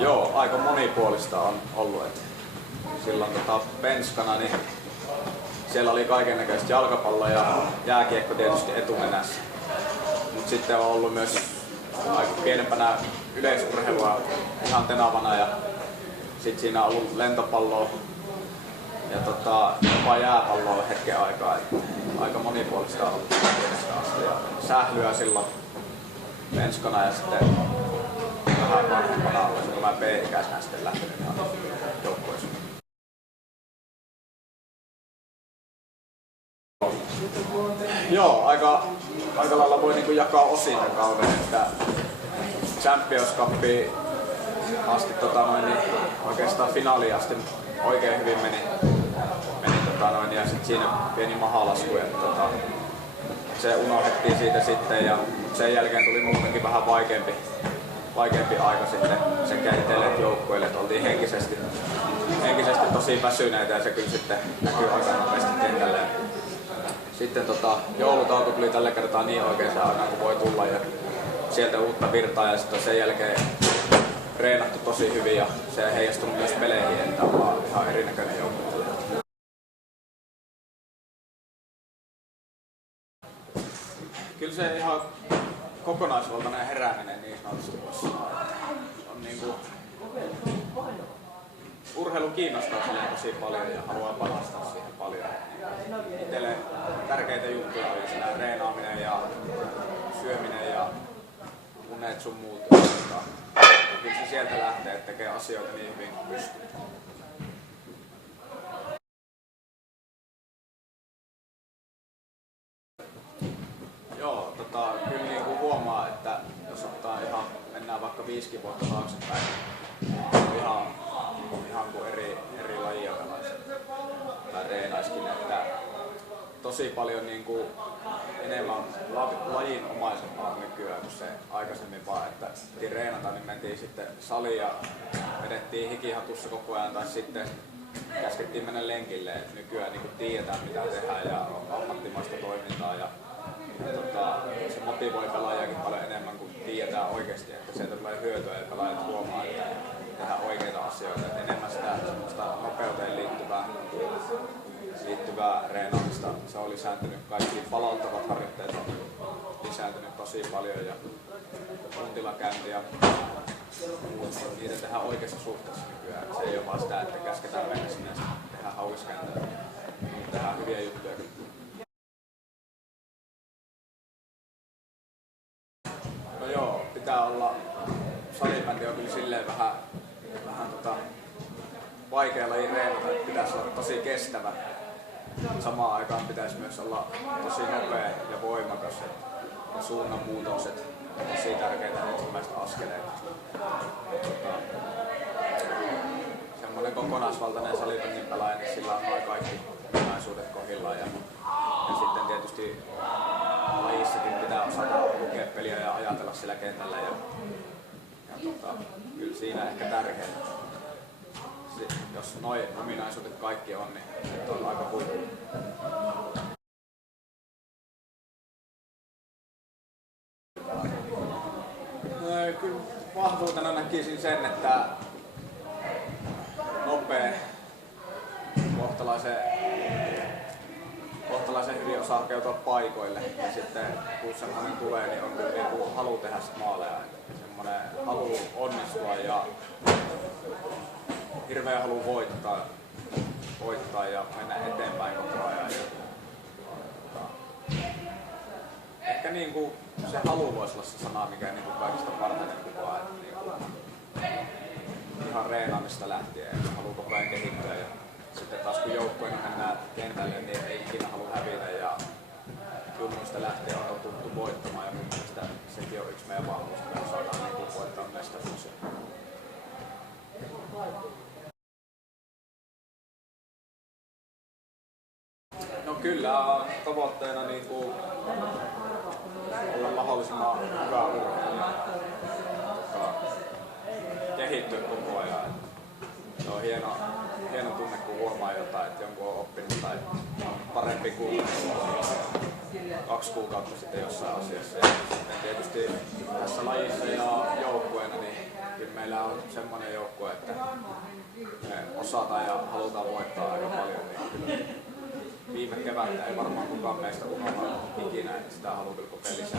Joo, aika monipuolista on ollut. Et silloin penskana, niin siellä oli kaikennäköistä jalkapalloa ja jääkiekko tietysti etunenässä. Mutta sitten on ollut myös aika pienempänä yleisurheilua ihan tenavana ja sitten siinä on ollut lentopalloa ja jopa jääpalloa hetken aikaa. Et aika monipuolista on ollut pienestä asti ja sählyä silloin penskana ja sitten vähän vanhempana olisin mä B-ikäisenä sitten lähtenyt ihan joukkueeseen. Joo, aika lailla voi niinku jakaa osiin tämän kauden, että Champions Cupiin asti niin oikeastaan finaaliin asti oikein hyvin meni ja sitten siinä pieni mahalasku ja se unohdettiin siitä sitten ja sen jälkeen tuli muutenkin vähän vaikeampi aika sitten sekä itselle että joukkueille, että oltiin henkisesti tosi väsyneitä ja se kyllä sitten näkyy aika nopeasti kentällä. Sitten joulutauko tuli tällä kertaa niin oikeaan aikaan kuin voi tulla ja sieltä uutta virtaa ja sitten sen jälkeen treenattu tosi hyvin ja se heijastunut myös peleihin, että ollaan ihan erinäköinen joukkue. Kyllä se ihan kokonaisvaltainen herääminen niin sanotusti voisi sanoa, että on niinku urheilu kiinnostaa silleen tosi paljon ja haluaa panostaa siihen paljon. Itselle tärkeitä juttuja oli siinä treenaaminen ja syöminen ja unet sun muut. Kyllä se sieltä lähtee, että tekee asioita niin hyvin kuin pystyy. Joo, kyllä niin kuin huomaa, että jos ottaa mennään vaikka 5 vuotta taaksepäin, niin ihan kuin eri lajia pelaisi tai reenaiskin, että tosi paljon niin kuin enemmän lajinomaisempaa nykyään kuin se aikaisemmin vaan, että piti reenata, niin mentiin sitten saliin ja vedettiin hikihatussa koko ajan tai sitten käskettiin mennä lenkille, että nykyään niin kuin tiedetään mitä tehdään ja on ammattimaista toimintaa ja se motivoi pelaajakin paljon enemmän kuin tiedetään oikeasti, että sieltä tulee hyötyä ja pelaajat huomaa, että tehdään oikeita asioita, että enemmän sitä nopeuteen liittyvää reenaamista. Se on lisääntynyt, kaikki palauttavat harjoitteet on lisääntynyt tosi paljon ja tuntilakäynti ja niitä tehdään oikeassa suhteessa nykyään. Se ei ole vaan sitä, että käsketään mennä sinne ja tehdään hauiskääntöä, mutta tehdään hyviä juttuja. No joo, pitää olla, salibändi on kyllä silleen vähän vaikea laji reenata, että pitäisi olla tosi kestävä. Samaan aikaan pitäisi myös olla tosi nopea ja voimakas ja suunnanmuutokset on tosi tärkeitä ensimmäistä askeleita. Semmoinen kokonaisvaltainen salibändin pelaaja, niin sillä on noin kaikki kokonaisuudet kohdillaan ja sitten tietysti lajissakin pitää osata lukea peliä ja ajatella sillä kentällä ja kyllä siinä ehkä tärkeintä. Jos noin ominaisuudet kaikki on, niin se on aika huippu. Kyllä vahvuutena näkisin sen, että nopea, kohtalaisen hyvin osaa hakeutua paikoille. Ja sitten kun semmoinen tulee, niin on kyllä halu tehdä maaleja. Semmoinen halu onnistua ja hirveä halu voittaa ja mennä eteenpäin koko ajan. Ehkä niinku se halu voisi olla se sana, mikä niinku kaikista parhaiten kuvaa. Niinku ihan reenaamista lähtien halu koko ajan kehittyä. Ja sitten taas kun joukkueena mennään kentälle, niin ei ikinä halua hävitä. Ja junnuista lähtien on totuttu voittamaan ja mun mielestä sekin on yksi meidän vahvuus, että me saadaan niinku voittaa mestaruuksia. No kyllä tavoitteena niinku olla mahdollisimman hyvä urheilija, kehittyä koko ajan. Se on hieno tunne, kun huomaa jotain, että jonkun on oppinut tai parempi kuin 2 kuukautta sitten jossain asiassa. Ja sitten tietysti tässä lajissa ja joukkueena niin kyllä meillä on semmoinen joukkue, että me osataan ja halutaan voittaa aika paljon. Niin kyllä viime kevättä ei varmaan kukaan meistä unohda ikinä, että sitä halutaan koko pelissä.